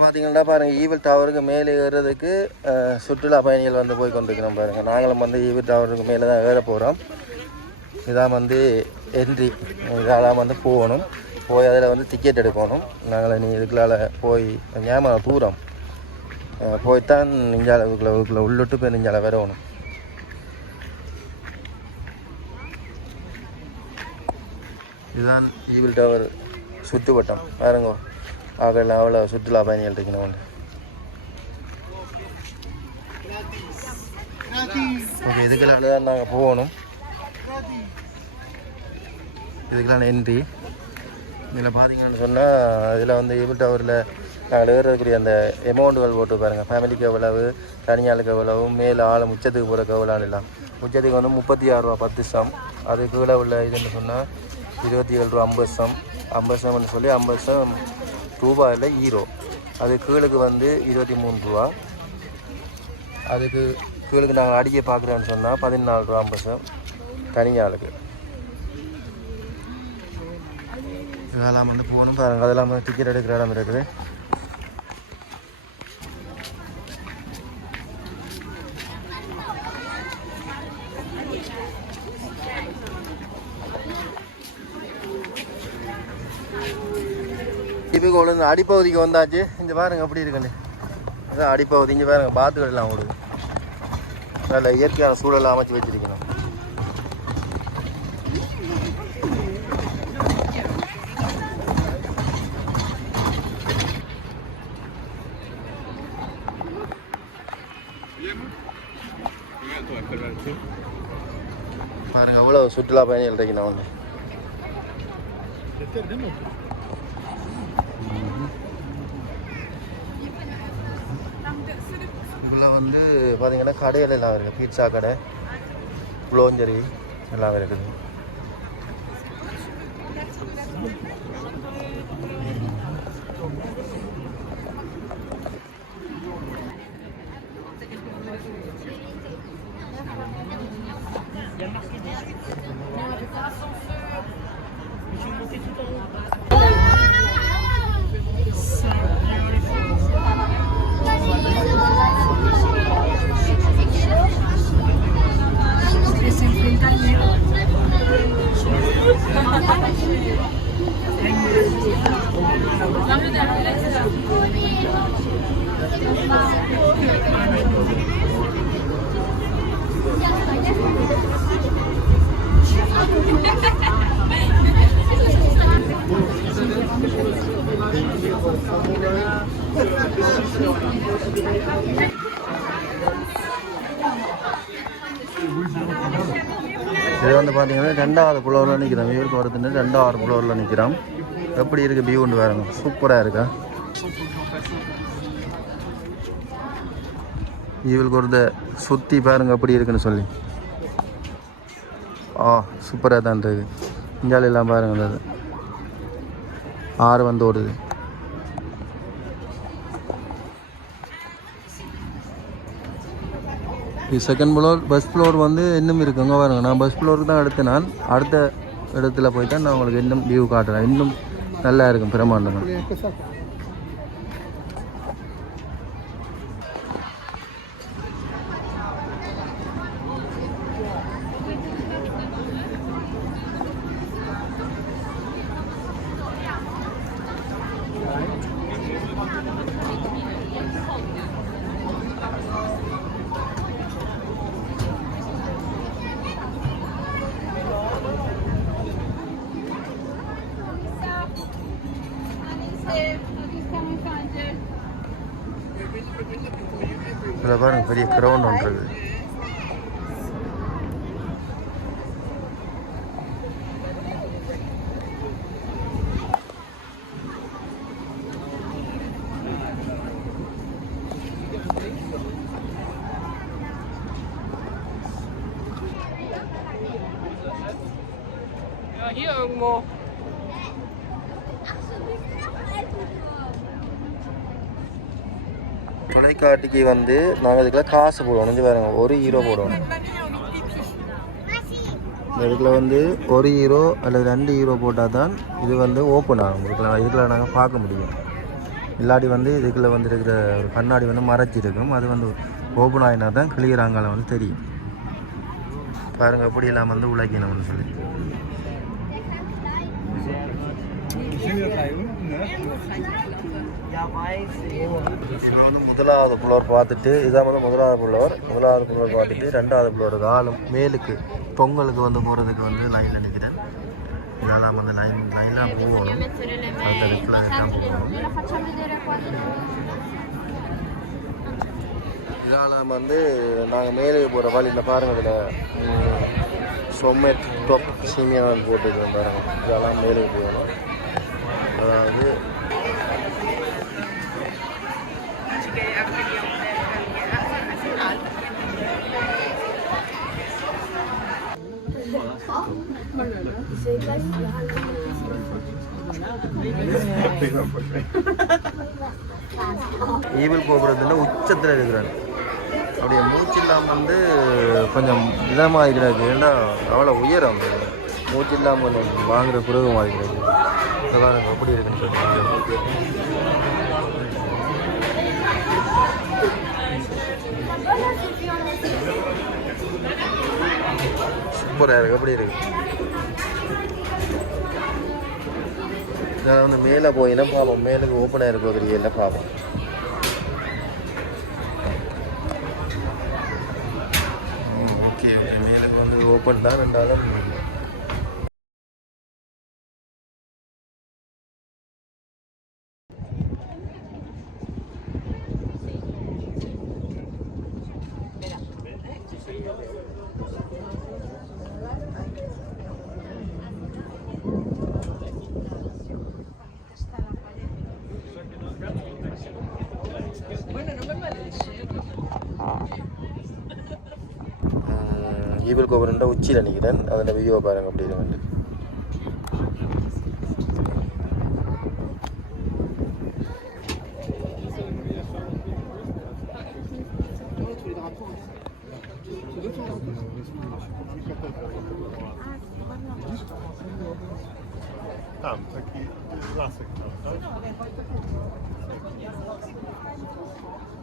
பார்த்தீங்கன்னா பாருங்கள் ஈவில் டவருக்கு மேலே ஏறுறதுக்கு சுற்றுலா பயணிகள் வந்து போய் கொண்டிருக்கிறோம் பாருங்கள் நாங்களும் வந்து ஈவில் டவருக்கு மேலே தான் ஏற போகிறோம் இதான் வந்து என்ட்ரி இதெல்லாம் வந்து போகணும். போய் அதில் வந்து டிக்கெட் எடுக்கணும். நாங்கள் நீ இதுக்குள்ளால் போய் ஞாபகம் தூரம் போய்த்தான் நெஞ்சால இதுக்குள்ள இதுக்குள்ள உள்ளிட்டு போய் நெஞ்சால வரணும் இதுதான் ஈவில் டவர் சுற்றுவட்டம். பாருங்க. ஆகல அவ்வளோ சுற்றுலா பயணிகள் இருக்கணும். ஓகே இதுக்கெல்லாம் தான் நாங்கள் போகணும். இதுக்கெல்லாம் என்ட்ரி இதில் பார்த்தீங்கன்னு சொன்னால் இதில் வந்து ஈபிள் டவரில் நாங்கள் ஏறக்கூடிய அந்த எமௌண்ட்டுகள் போட்டு பாருங்கள் ஃபேமிலிக்கு எவ்வளவு தனியாளுக்கு எவ்வளவு மேலே ஆள் உச்சத்துக்கு போகிற எவ்வளோன்னு எல்லாம். உச்சத்துக்கு வந்து முப்பத்தி ஆறு ரூபா பத்து சம். அது கீழே உள்ள இதுன்னு சொன்னால் இருபத்தி ஏழு ரூபா ஐம்பது சம். ஐம்பது சம்னு சொல்லி ஐம்பது சம் ரூபாயில் ஈரோ. அது கீழுக்கு வந்து இருபத்தி மூணு ரூபா. அதுக்கு கீழுக்கு நாங்கள் அடிக்க பார்க்குறோன்னு சொன்னால் பதினாலு ரூபா பசம் தனியாளுக்கு இதெல்லாம் வந்து போகணும் பாருங்கள் அதெல்லாம் வந்து டிக்கெட் எடுக்கிற இடம் இருக்குது. இப்போ கொண்டு அடிப்பகுதிக்கு வந்தாச்சு. இங்கே பாருங்கள் அப்படி இருக்குன்னு. அதான் அடிப்பகுதி. இங்கே பாருங்கள் பாத்துக்கள் ஓடுது. நல்ல இயற்கையான சூழலை அமைச்சு வச்சுருக்கணும். பாருங்க அவ்வளோ சுற்றுலா பயணிகள் இருக்கணும் வந்து இதில் வந்து பார்த்தீங்கன்னா கடைகள் எல்லாம் இருக்குது பீட்சா கடை புளோஞ்சரி எல்லாம் இருக்குது. இது வந்து பார்த்தீங்கன்னா ரெண்டாவது ஃப்ளோரில் நிற்கிறோம் வியூருக்கு போகிறதுன்னு ரெண்டாவது ஃப்ளோரில் நிற்கிறோம் எப்படி இருக்குது ஒன்று பாருங்க. சூப்பராக இருக்கா? இவளுக்கு ஒரு சுற்றி பாருங்கள் எப்படி இருக்குன்னு சொல்லி. ஆ சூப்பராக தான் இருக்குது இஞ்சால பாருங்கள் அது ஆறு வந்து ஓடுது. செகண்ட் ஃப்ளோர் பஸ் ஃப்ளோர் வந்து இன்னும் இருக்குங்க பாருங்க. நான் பஸ் ஃப்ளோருக்கு தான் அடுத்து நான். அடுத்த இடத்துல போய் தான் நான் உங்களுக்கு இன்னும் வியூ காட்டுறேன். இன்னும் நல்லா இருக்கும் பிரமாண்டமாக இதில் பாருங்க பெரிய கிரவுண்ட் ஒன்று இருக்குது Ja, hier irgendwo. காட்டிக்கு வந்து நாங்கள் இதுக்குள்ள காசு போடுவோம். நெஞ்சு பாருங்க ஒரு ஹீரோ போடுவோம். இந்த இதுக்குள்ள வந்து ஒரு ஹீரோ அல்லது ரெண்டு ஹீரோ போட்டால் தான் இது வந்து ஓப்பன் ஆகும். இதுக்குள்ள இதுக்குள்ள நாங்கள் பார்க்க முடியும். இல்லாட்டி வந்து இதுக்குள்ளே வந்து இருக்கிற ஒரு கண்ணாடி வந்து மறைச்சிருக்கும் அது வந்து ஓப்பன் ஆகினா தான் கிளியராங்கால வந்து தெரியும். பாருங்கள் எப்படி இல்லாமல் வந்து உழைக்கணும்னு சொல்லி. முதலாவது புலவர் பார்த்துட்டு இதான் வந்து முதலாவது புலவர் முதலாவது புலவர் பார்த்துட்டு ரெண்டாவது புலவர் காலம் மேலுக்கு பொங்கலுக்கு வந்து போகிறதுக்கு வந்து லைனில் நிற்கிறேன் இதெல்லாம் வந்து லைன் லைனாக போகணும். அந்த இதெல்லாம் வந்து நாங்கள் மேலே போகிற வழியில் பாருங்கள் இதில் சொமேட் டொப் சீமியான்னு போட்டுருக்கோம் பாருங்கள் இதெல்லாம் மேலே போகணும். அதாவது ஈவில் கோபுரத்தில் உச்சத்தில் இருக்கிறாங்க அப்படியே மூச்சு இல்லாமல் வந்து கொஞ்சம் இதமாக இருக்கிறாங்க ஏன்னா அவ்வளோ உயரம். மூச்சு இல்லாமல் கொஞ்சம் வாங்குற பிறகு மாதிரிக்கிறது இதெல்லாம் எப்படி இருக்குன்னு சொல்லுவாங்க சூப்பராக இருக்கு எப்படி இருக்கு? நான் வந்து மேலே போயினா பார்ப்போம் மேலுக்கு ஓப்பனாக இருக்கிற இல்லை பார்ப்போம் ஓகே ஓகே வந்து ஓப்பன் தான் ரெண்டாலும் ஈவில் கோபுரண்ட உச்சியில் நிற்கிறேன் அதில் வீடியோ பாருங்க அப்படின்னு இருக்கு Tam, taki lasek tak?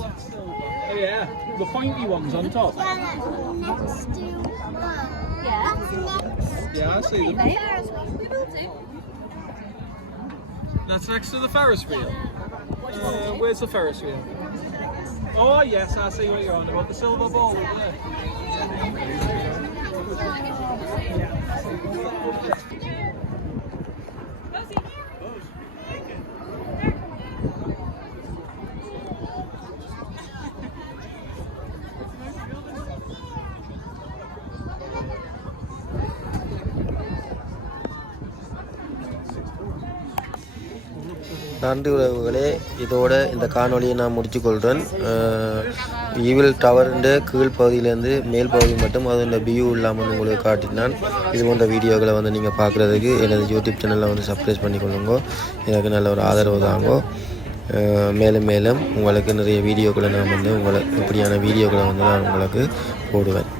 Oh yeah, the pointy ones on top. Next to Yeah. That's Yeah, I see them. next. That's next to the Ferris wheel. Uh, where's the Ferris wheel? Oh yes, I see what you're on about. The silver ball. Yeah. நன்றி உறவுகளே. இதோட இந்த காணொளியை நான் முடிச்சுக்கொள்கிறேன் evil டவருண்டு கீழ் பகுதியிலேருந்து மேல் பகுதி மட்டும் அது இந்த வியூ இல்லாமல் உங்களுக்கு காட்டினான். இது போன்ற வீடியோக்களை வந்து நீங்கள் பார்க்குறதுக்கு எனது யூடியூப் சேனலில் வந்து சப்ஸ்கிரைப் பண்ணிக்கொள்ளுங்க. எனக்கு நல்ல ஒரு ஆதரவு தாங்கோ. மேலும் மேலும் உங்களுக்கு நிறைய வீடியோக்களை நான் வந்து உங்களை இப்படியான வீடியோக்களை வந்து நான் உங்களுக்கு போடுவேன்.